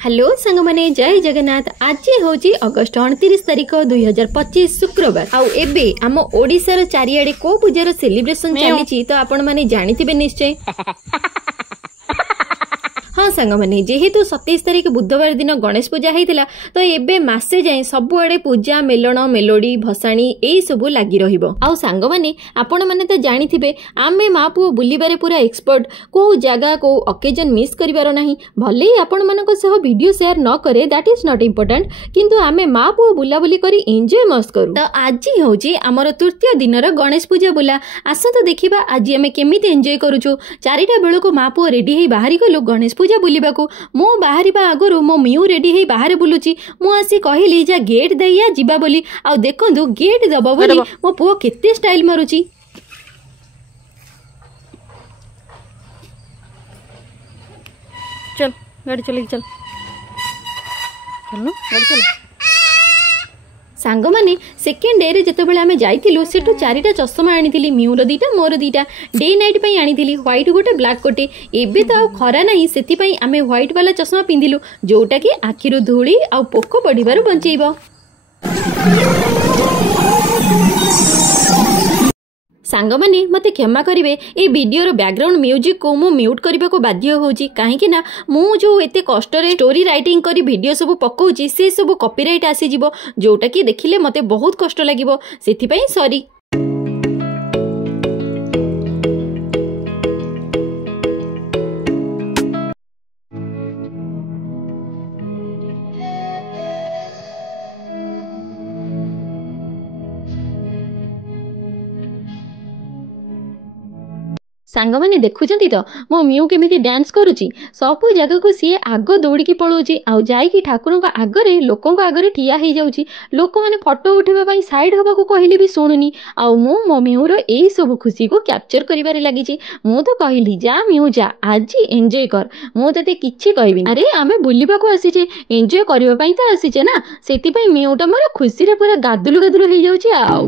Hello सांग माने जय जगन्नाथ। आज हूँ अगस्ट 29 तारिख 2025 शुक्रवार। आउ एबे आम ओडिशार चारिआडे को पूजार सेलिब्रेशन चली तो आपण माने जानिथिबे निश्चय। हाँ सांग माने जेहेतु 27 तारिख बुधवार दिन गणेश पूजा होता तो एबे मासे जाए सबुआडे पूजा मेलण मेलोडी भसाणी यही सब लगी रहिबो। आउ सांग माने आपण माने तो जानिथिबे आमे माँ पुओ बुलिबारे पूरा एक्सपर्ट। को जगह को ओकेजन मिस करिवार नाही। भले ही आपण मानक सह वीडियो शेयर न करे दैट इज नॉट इम्पोर्टेंट, किंतु आमे माँ पुओ बुलाबुली करी एंजॉय मस्त करू। तो आज होची हमर तृतीय दिनर गणेश पूजा बुला। आसत देखिबा आज आमे केमिति एंजॉय करूछु। 4टा बेलको माँ पुओ रेडी हेई बाहरी गलु गणेश पूजा बुलिबाकू। मो बाहरिबा आगरु मो मिउ रेडी हेई बाहर बुलुची। मु आसी कहिली जा गेट दैया जिबा बोली। आ देखंदु गेट दबो बोली मो पुओ केते स्टाइल मारुची। चल गाड़ी चल चल चल गाड़ी चल। सांग माने सेकेंड डे रे जतबेले आमे जाइतिलु सेठु 4टा चश्मा आनिथिली। मिउर 2टा मोर 2टा डे नाइट पई आनिथिली। व्हाइट गोटे ब्लैक गोटे। एबे तो खरा नाही सेति पई आमे व्हाइट वाला चश्मा पिंदिलु जोटा कि आखिरु धूली आ पोको पडिबारु बंचेइबो। सांग माने मते क्षमा करिवे ए वीडियो बैकग्राउंड म्यूजिक को मु म्यूट करबा को बाध्य होची। काहे ना मु जो एते कष्ट रे स्टोरी राइटिंग करी वीडियो सब पकाउची से सब कॉपीराइट आसी जिवो जोटा कि देखिले मते बहुत कष्ट लागिवो। सेति पई सॉरी। सांग माने देखुचंती तो मो मिउ केमिति डांस करूची। सब जगह को सी आग दौड़ी पळौची। आउ जाई ठाकुर आगरे लोकों आगरे ठिया हो जाऊची। लोक माने फोटो उठेबा पई साइड होबा को कहले भी सुनुनी। आउ मो मिउर एई सब खुशी को कैप्चर करिबारे लागिची। मु तो कहली जा मिउ जा आज एन्जॉय कर। मु तते किछि कहबी। अरे आमे बुलिबा को आसीचे एन्जॉय करबा पई त आसीचे ना। सेति पई मिउटा मोर खुशी रे पूरा गादुलु गादुलु हो जाऊची। आउ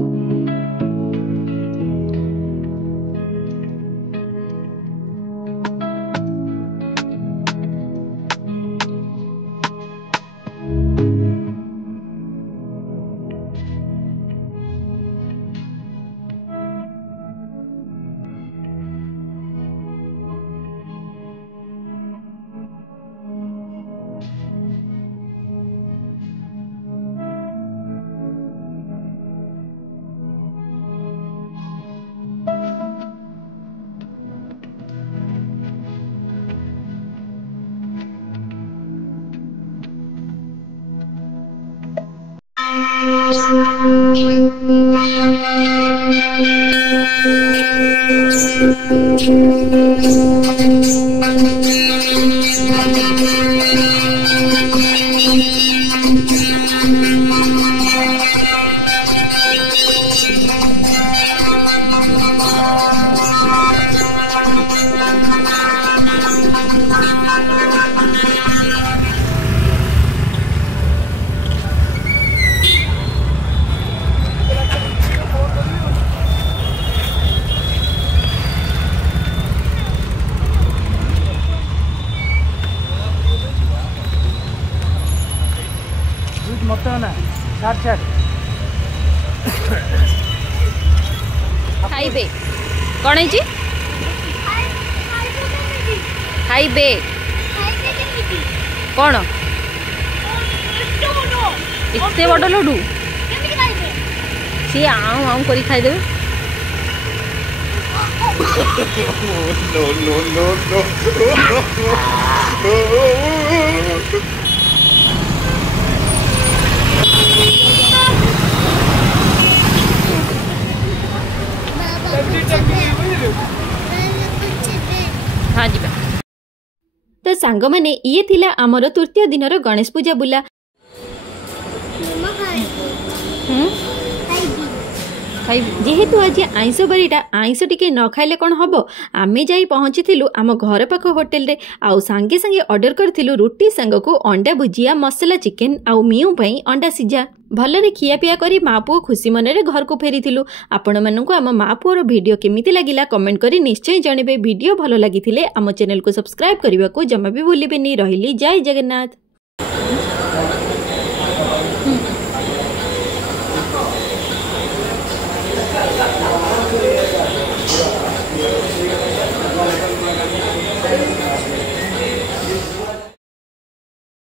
खाइबे कौन है जी खाइबे कौन इतने बड़ लड्डू सी आऊ आऊ करी खाइदेवे। हाँ जी तो सांग माने ये थिला आमर तृतीय दिनर गणेश पूजा बुला। ଖାଇବୁ। ଯେହେତୁ ଆଜି ଆଇଁଷ ବାରିଟା ଆଇଁଷ ଟିକେ ନ ଖାଇଲେ କ'ଣ ହବ, ଆମେ ଯାଇ ପହଞ୍ଚିଥିଲୁ ଆମ ଘର ପାଖ ହୋଟେଲରେ। ଆଉ ସାଙ୍ଗେ ସାଙ୍ଗେ ଅର୍ଡର କରିଥିଲୁ ରୁଟି ସାଙ୍ଗକୁ ଅଣ୍ଡା ଭୁଜିଆ, ମସଲା ଚିକେନ ଆଉ ମିଉ ପାଇଁ ଅଣ୍ଡା ସିଝା। ଭଲରେ ଖିଆପିଆ କରି ମା ପୁଅ ଖୁସି ମନରେ ଘରକୁ ଫେରିଥିଲୁ। ଆପଣମାନଙ୍କୁ ଆମ ମା ପୁଅର ଭିଡ଼ିଓ କେମିତି ଲାଗିଲା କମେଣ୍ଟ କରି ନିଶ୍ଚୟ ଜଣାଇବେ। ଭିଡ଼ିଓ ଭଲ ଲାଗିଥିଲେ ଆମ ଚ୍ୟାନେଲକୁ ସବସ୍କ୍ରାଇବ କରିବାକୁ ଜମା ବି ଭୁଲିବେନି। ରହିଲି, ଜୟ ଜଗନ୍ନାଥ।